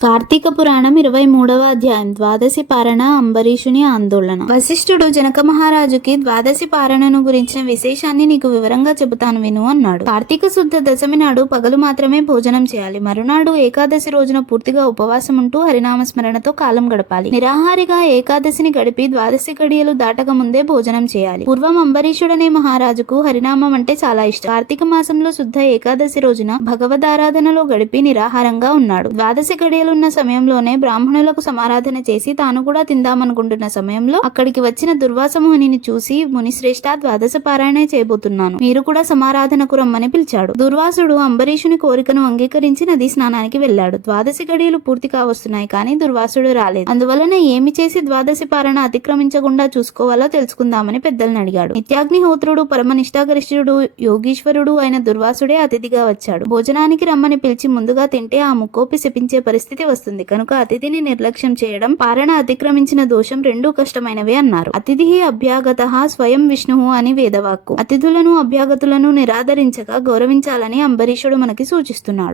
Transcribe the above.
కార్తీక పురాణం 23వ అధ్యాయం ద్వాదశి పారణ అంబరీషుని ఆందోళన. వశిష్ఠుడు జనక మహారాజుకి ద్వాదశి పారణను గురించిన విశేషాన్ని నీకు వివరంగా చెబుతాను విను అన్నాడు. కార్తీక శుద్ధ దశమి నాడు పగలు మాత్రమే భోజనం చేయాలి. మరునాడు ఏకాదశి రోజున పూర్తిగా ఉపవాసం ఉంటూ హరినామస్మరణతో కాలం గడపాలి. నిరాహారిగా ఏకాదశిని గడిపి ద్వాదశి గడియలు దాటక ముందే భోజనం చేయాలి. పూర్వం అంబరీషుడనే మహారాజుకు హరినామం అంటే చాలా ఇష్టం. కార్తీక మాసంలో శుద్ధ ఏకాదశి రోజున భగవదారాధనలో గడిపి నిరాహారంగా ఉన్నాడు. ద్వాదశి గడియలు ఉన్న సమయంలోనే బ్రాహ్మణులకు సమారాధన చేసి తాను కూడా తిందామనుకుంటున్న సమయంలో అక్కడికి వచ్చిన దుర్వాస మునిని చూసి, మునిశ్రేష్ఠ, ద్వాదశ పారాయణ చేయబోతున్నాను, మీరు కూడా సమారాధనకు రమ్మని పిలిచాడు. దుర్వాసుడు అంబరీషుని కోరికను అంగీకరించి నదీ స్నానానికి వెళ్లాడు. ద్వాదశి గడియలు పూర్తి కావస్తున్నాయి కానీ దుర్వాసుడు రాలేదు. అందువలన ఏమి చేసి ద్వాదశి పారణ అతిక్రమించకుండా చూసుకోవాలో తెలుసుకుందామని పెద్దలను అడిగాడు. నిత్యాగ్నిహోత్రుడు, పరమనిష్ఠాగరిష్ఠుడు, యోగీశ్వరుడు అయిన దుర్వాసుడే అతిథిగా వచ్చాడు. భోజనానికి రమ్మని పిలిచి ముందుగా తింటే ఆ ముక్కోపి శపించే పరిస్థితి వస్తుంది కనుక అతిథిని నిర్లక్ష్యం చేయడం, పారణ అతిక్రమించిన దోషం రెండూ కష్టమైనవే అన్నారు. అతిథి అభ్యాగతః స్వయం విష్ణువు అని వేదవాక్కు. అతిథులను అభ్యాగతులను నిరాదరించక గౌరవించాలని అంబరీషుడు మనకి సూచిస్తున్నాడు.